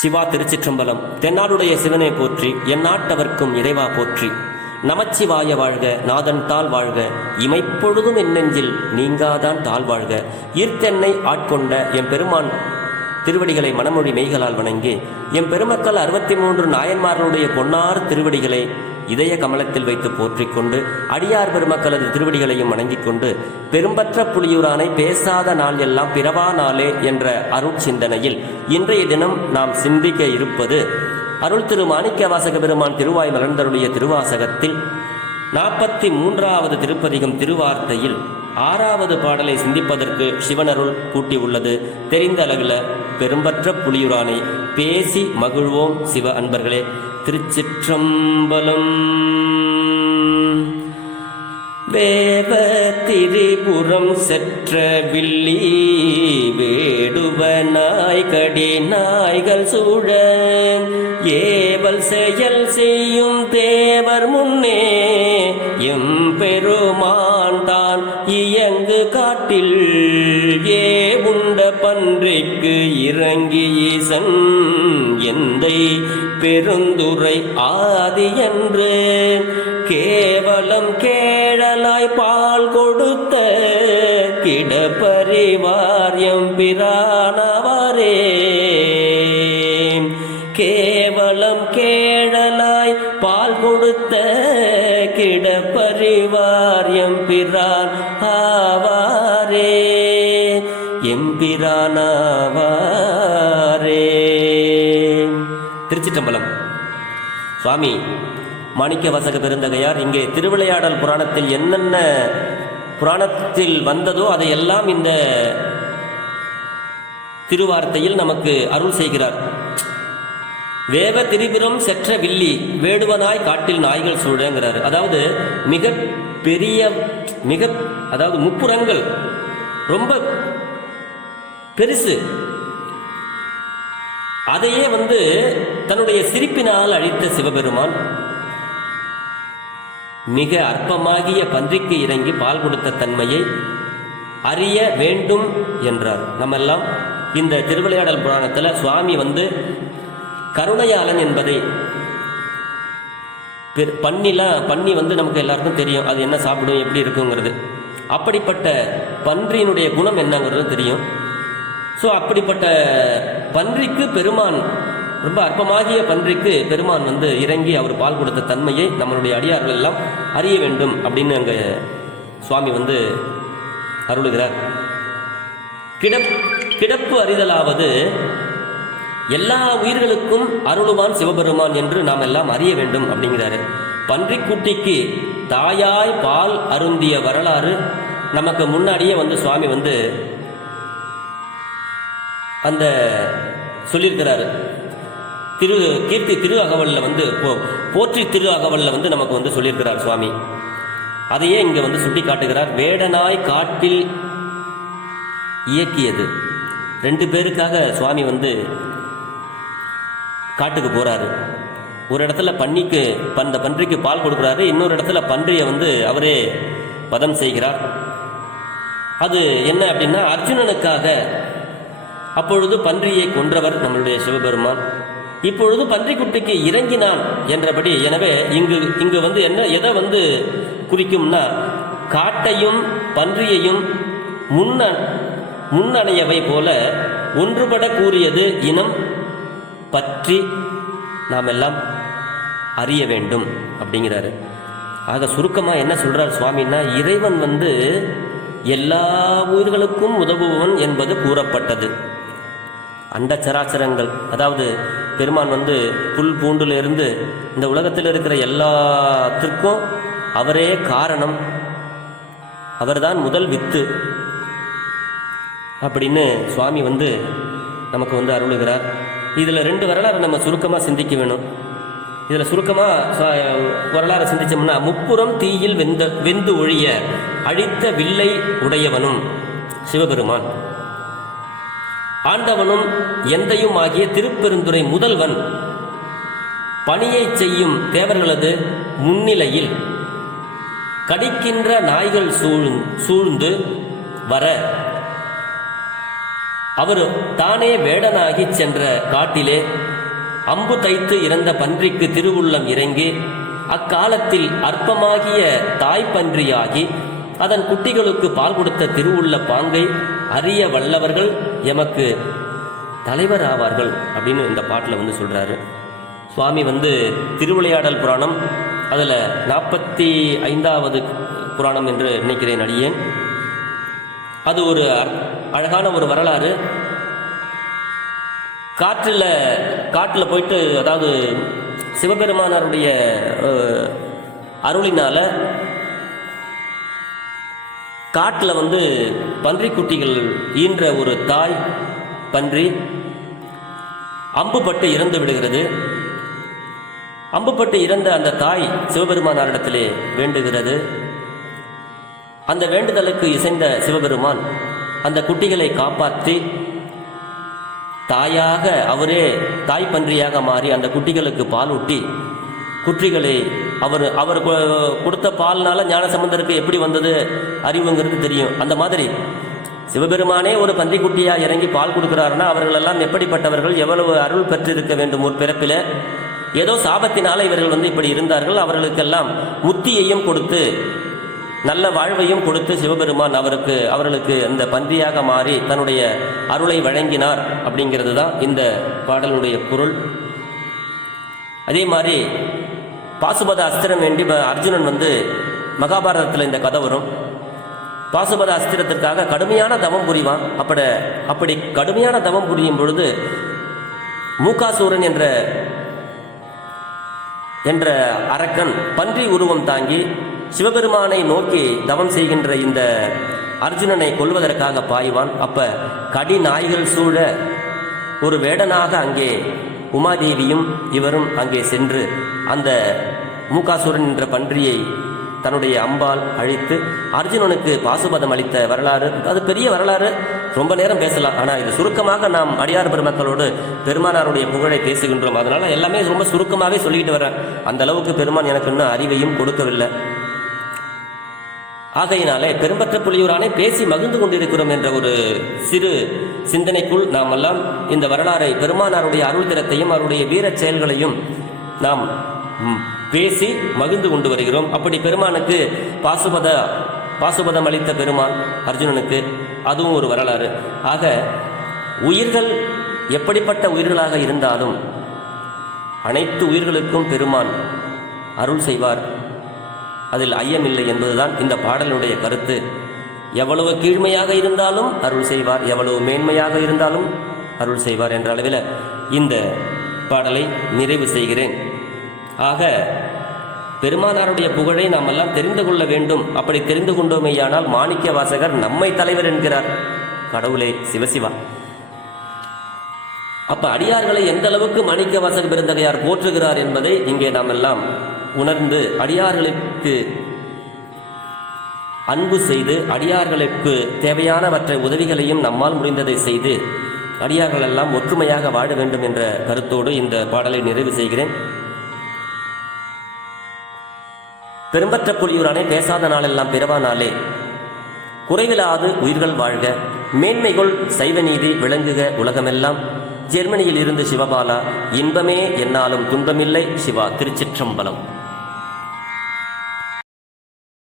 சிவா திருச்சிற்றம்பலம். தென்னாடுடைய சிவனை போற்றி எந்நாட்டவர்க்கும் இறைவா போற்றி. நமச்சிவாய வாழ்க நாதன் தாள் வாழ்க. இமைப்பொழுதும் என் நெஞ்சில் நீங்காதான் தாழ் வாழ்க. ஈர்த்தென்னை ஆட்கொண்ட எம் பெருமான் திருவடிகளை மனமொழி மெய்களால் வணங்கி எம் பெருமக்கள் அறுபத்தி மூன்று நாயன்மார்களுடைய பொன்னார் திருவடிகளை இதய கமலத்தில் வைத்து போற்றிக் கொண்டு அடியார் பெருமக்களது திருவடிகளையும் வணங்கிக் கொண்டு பெரும்பற்ற புலியூரானை பேசாத நாள் எல்லாம் பிறவா நாளே என்ற அருட்சிந்தனையில் இன்றைய தினம் நாம் சிந்திக்க இருப்பது அருள் திரு மாணிக்க வாசக பெருமான் திருவாய் மலர்ந்தருடைய திருவாசகத்தில் நாற்பத்தி மூன்றாவது திருப்பதிகம் திருவார்த்தையில் ஆறாவது பாடலை சிந்திப்பதற்கு சிவனருள் கூட்டி உள்ளது தெரிந்த அளவில் பெரும்பற்ற புலியுரானை பேசி மகிழ்வோம் சிவ அன்பர்களே. திருச்சிற்றம்பலம். வேவ திரிபுரம் செற்ற வில்லி வேடுவ நாய்கடி நாய்கள் சூழ. ஏவல் செயல் செய்யும் தேவர் முன்னே எம் பெருமான் தான் இயங்கு காட்டில். ஏ பன்றிக்கு இறங்கி ஈசன் எந்தை பெருந்துரை ஆதி என்று. கேவலம் கேழலாய் பால் கொடுத்த கிடப்பரிவாரியம் பிரானவரே. எம்பிரானாவாரே. திருச்சிற்றம்பலம். சுவாமி மாணிக்க வசக பெருந்தகையார் இங்கே திருவிளையாடல் புராணத்தில் என்னென்ன புராணத்தில் வந்ததோ அதையெல்லாம் இந்த திருவார்த்தையில் நமக்கு அருள் செய்கிறார். வேவ திரிபுரம் செற்ற வில்லி வேடுவனாய் காட்டில் நாய்கள் சூழங்கிறார். அதாவது மிக பெரிய மிக அதாவது முப்புறங்கள் ரொம்ப பெருசு. அதையே வந்து தன்னுடைய சிரிப்பினால் அழித்த சிவபெருமான் மிக அற்பமாகிய பன்றிக்கு இறங்கி பால் கொடுத்த தன்மையை அறிய வேண்டும் என்றார். நம்ம எல்லாம் இந்த திருவிளையாடல் புராணத்தில் சுவாமி வந்து கருணையாளன் என்பதை பெரு- பன்னிலாம் பன்னி வந்து நமக்கு எல்லாருக்கும் தெரியும். அது என்ன சாப்பிடும் எப்படி இருக்குங்கிறது. அப்படிப்பட்ட பன்றியினுடைய குணம் என்னங்கிறது தெரியும். ஸோ அப்படிப்பட்ட பன்றிக்கு பெருமான் ரொம்ப அற்பமாகிய பன்றிக்கு பெருமான் வந்து இறங்கி அவர் பால் கொடுத்த தன்மையை நம்மளுடைய அடியார்கள் எல்லாம் அறிய வேண்டும் அப்படின்னு அங்கே சுவாமி வந்து அருளுகிறார். கிடப் கிடப்பு அறிதலாவது எல்லா உயிர்களுக்கும் அருளுவான் சிவபெருமான் என்று நாம் எல்லாம் அறிய வேண்டும் அப்படிங்கிறாரு. பன்றிக்குட்டிக்கு தாயாய் பால் அருந்திய வரலாறு நமக்கு முன்னாடியே வந்து சுவாமி வந்து அந்த சொல்லியிருக்கிறாரு. திரு கீர்த்தி திரு அகவலில் வந்து போ போற்றி திரு அகவலில் வந்து நமக்கு வந்து சொல்லியிருக்கிறார் சுவாமி. அதையே இங்கே வந்து சுட்டி காட்டுகிறார் வேடனாய் காட்டில் இயக்கியது. ரெண்டு பேருக்காக சுவாமி வந்து காட்டுக்கு போகிறாரு ஒரு இடத்துல பன்னிக்கு அந்த பன்றிக்கு பால் கொடுக்குறாரு. இன்னொரு இடத்துல பன்றியை வந்து அவரே வதம் செய்கிறார். அது என்ன அப்படின்னா அர்ஜுனனுக்காக அப்பொழுது பன்றியை கொன்றவர் நம்மளுடைய சிவபெருமான். இப்பொழுது பன்றிக்குட்டிக்கு இறங்கினான் என்றபடி எனவே இங்கு இங்கு வந்து என்ன எதை வந்து குறிக்கும்னா காட்டையும் பன்றியையும் முன்ன முன்னணையவை போல ஒன்றுபட கூறியது இனம் பற்றி நாம் எல்லாம் அறிய வேண்டும் அப்படிங்கிறாரு. ஆக சுருக்கமாக என்ன சொல்கிறார் சுவாமின்னா இறைவன் வந்து எல்லா உயிர்களுக்கும் உதவுவன் என்பது கூறப்பட்டது. அண்ட சராச்சரங்கள் அதாவது பெருமான் வந்து புல் பூண்டிலிருந்து இந்த உலகத்தில் இருக்கிற எல்லாத்திற்கும் அவரே காரணம். அவர்தான் முதல் வித்து. அப்படின்னு சுவாமி வந்து நமக்கு வந்து அருளுகிறார். இதில் ரெண்டு வரலாறு நம்ம சுருக்கமாக சிந்திக்க வேணும். இதில் சுருக்கமாக வரலாறு சிந்திச்சோம்னா முப்புறம் தீயில் வெந்த வெந்து ஒழிய அழித்த வில்லை உடையவனும் சிவபெருமான். ஆண்டவனும் எந்தையும் ஆகிய திருப்பெருந்துறை முதல்வன். பணியை செய்யும் தேவர்களது முன்னிலையில் கடிக்கின்ற நாய்கள் சூழ் சூழ்ந்து வர. அவர் தானே வேடனாகி சென்ற காட்டிலே அம்பு தைத்து இறந்த பன்றிக்கு திருவுள்ளம் இறங்கி அக்காலத்தில் அற்பமாகிய தாய் பன்றியாகி அதன் குட்டிகளுக்கு பால் கொடுத்த திருவுள்ள பாங்கை அறிய வல்லவர்கள் எமக்கு தலைவர் ஆவார்கள் அப்படின்னு இந்த பாட்டில் வந்து சொல்கிறாரு சுவாமி வந்து திருவிளையாடல் புராணம் அதில் நாற்பத்தி ஐந்தாவது புராணம் என்று நினைக்கிறேன் அடியேன். அது ஒரு அழகான ஒரு வரலாறு. காற்றில் காட்டில் போயிட்டு அதாவது சிவபெருமானாருடைய அருளினால் காட்டில் வந்து பன்றி குட்டிகள் ஈன்ற ஒரு தாய் பன்றி. அம்புப்பட்டு இறந்து விடுகிறது. அம்புப்பட்டு இறந்த அந்த தாய் சிவபெருமானாரிடத்திலே வேண்டுகிறது. அந்த வேண்டுதலுக்கு இசைந்த சிவபெருமான் அந்த குட்டிகளை காப்பாற்றி தாயாக அவரே தாய் பன்றியாக மாறி அந்த குட்டிகளுக்கு பாலூட்டி குற்றிகளை அவர் அவர் கொடுத்த பால்னால ஞானசம்பந்தருக்கு எப்படி வந்தது? அறிவுங்கிறது தெரியும். அந்த மாதிரி சிவபெருமானே ஒரு பன்றிக்குட்டியா இறங்கி பால் கொடுக்கிறாருன்னா அவர்களெல்லாம் எப்படிப்பட்டவர்கள்? எவ்வளவு அருள் பெற்றிருக்க வேண்டும் ஒரு பிறப்பில்? ஏதோ சாபத்தினால இவர்கள் வந்து இப்படி இருந்தார்கள். அவர்களுக்கெல்லாம் முத்தியையும் கொடுத்து நல்ல வாழ்வையும் கொடுத்து சிவபெருமான் அவருக்கு அவர்களுக்கு அந்த பன்றியாக மாறி தன்னுடைய அருளை வழங்கினார் அப்படிங்கிறது தான் இந்த பாடலுடைய பொருள். அதே மாதிரி பாசுபத அஸ்திரம் வேண்டி அர்ஜுனன் வந்து மகாபாரதத்தில் இந்த கதை வரும். பாசுபத அஸ்திரத்திற்காக கடுமையான தவம் புரிவான். அப்பட அப்படி கடுமையான தவம் புரியும் பொழுது மூகாசூரன் என்ற என்ற அரக்கன் பன்றி உருவம் தாங்கி சிவபெருமானை நோக்கி தவம் செய்கின்ற இந்த அர்ஜுனனை கொல்வதற்காக பாய்வான். அப்ப கடி நாய்கள் சூழ ஒரு வேடனாக அங்கே உமாதேவியும் இவரும் அங்கே சென்று அந்த மூகாசுரன் என்ற பன்றியை தன்னுடைய அம்பால் அழித்து அர்ஜுனனுக்கு பாசுபதம் அளித்த வரலாறு அது பெரிய வரலாறு ரொம்ப நேரம் பேசலாம். ஆனால் இது சுருக்கமாக நாம் அடியார் பெருமக்களோடு பெருமானாருடைய புகழை பேசுகின்றோம். அதனால எல்லாமே ரொம்ப சுருக்கமாகவே சொல்லிக்கிட்டு வரேன் அந்த அளவுக்கு பெருமான் எனக்கு இன்னும் அறிவையும் கொடுக்கவில்லை. ஆகையினாலே பெரும்பற்ற புலியூரானே பேசி மகிழ்ந்து கொண்டிருக்கிறோம் என்ற ஒரு சிறு சிந்தனைக்குள் நாம் எல்லாம் இந்த வரலாறை பெருமானாருடைய அருள் திறத்தையும் அவருடைய வீரச் செயல்களையும் நாம் பேசி மகிழ்ந்து கொண்டு வருகிறோம். அப்படி பெருமானுக்கு பாசுபத பாசுபதம் அளித்த பெருமான் அர்ஜுனனுக்கு அதுவும் ஒரு வரலாறு. ஆக உயிர்கள் எப்படிப்பட்ட உயிர்களாக இருந்தாலும் அனைத்து உயிர்களுக்கும் பெருமான் அருள் செய்வார். அதில் ஐயமில்லை என்பதுதான் இந்த பாடலுடைய கருத்து. எவ்வளவு கீழ்மையாக இருந்தாலும் அருள் செய்வார் எவ்வளவு மேன்மையாக இருந்தாலும் அருள் செய்வார் என்ற அளவில் இந்த பாடலை நிறைவு செய்கிறேன். ஆக பெருமானாருடைய புகழை நாம் எல்லாம் தெரிந்து கொள்ள வேண்டும். அப்படி தெரிந்து கொண்டோமேயானால் மாணிக்க வாசகர் நம்மை தலைவர் என்கிறார். கடவுளே சிவசிவா. அப்ப அடியார்களை எந்த அளவுக்கு மாணிக்க வாசகர் பெருந்தகையார் போற்றுகிறார் என்பதை இங்கே நாம் எல்லாம் உணர்ந்து அடியார்களுக்கு அன்பு செய்து அடியார்களுக்கு தேவையானவற்றை உதவிகளையும் நம்மால் முடிந்ததை செய்து அடியார்கள் எல்லாம் ஒற்றுமையாக வாழ வேண்டும் என்ற கருத்தோடு இந்த பாடலை நிறைவு செய்கிறேன். பெரும்பற்ற புலியூரானே பேசாத நாளெல்லாம் பிறவா நாளே. குறைவிலாது உயிர்கள் வாழ்க. மேன்மைகள் சைவ நீதி விளங்குக உலகமெல்லாம். ஜெர்மனியில் இருந்து சிவபாலா இன்பமே என்னாலும் துன்பமில்லை சிவா திருச்சிற்றம்பலம்.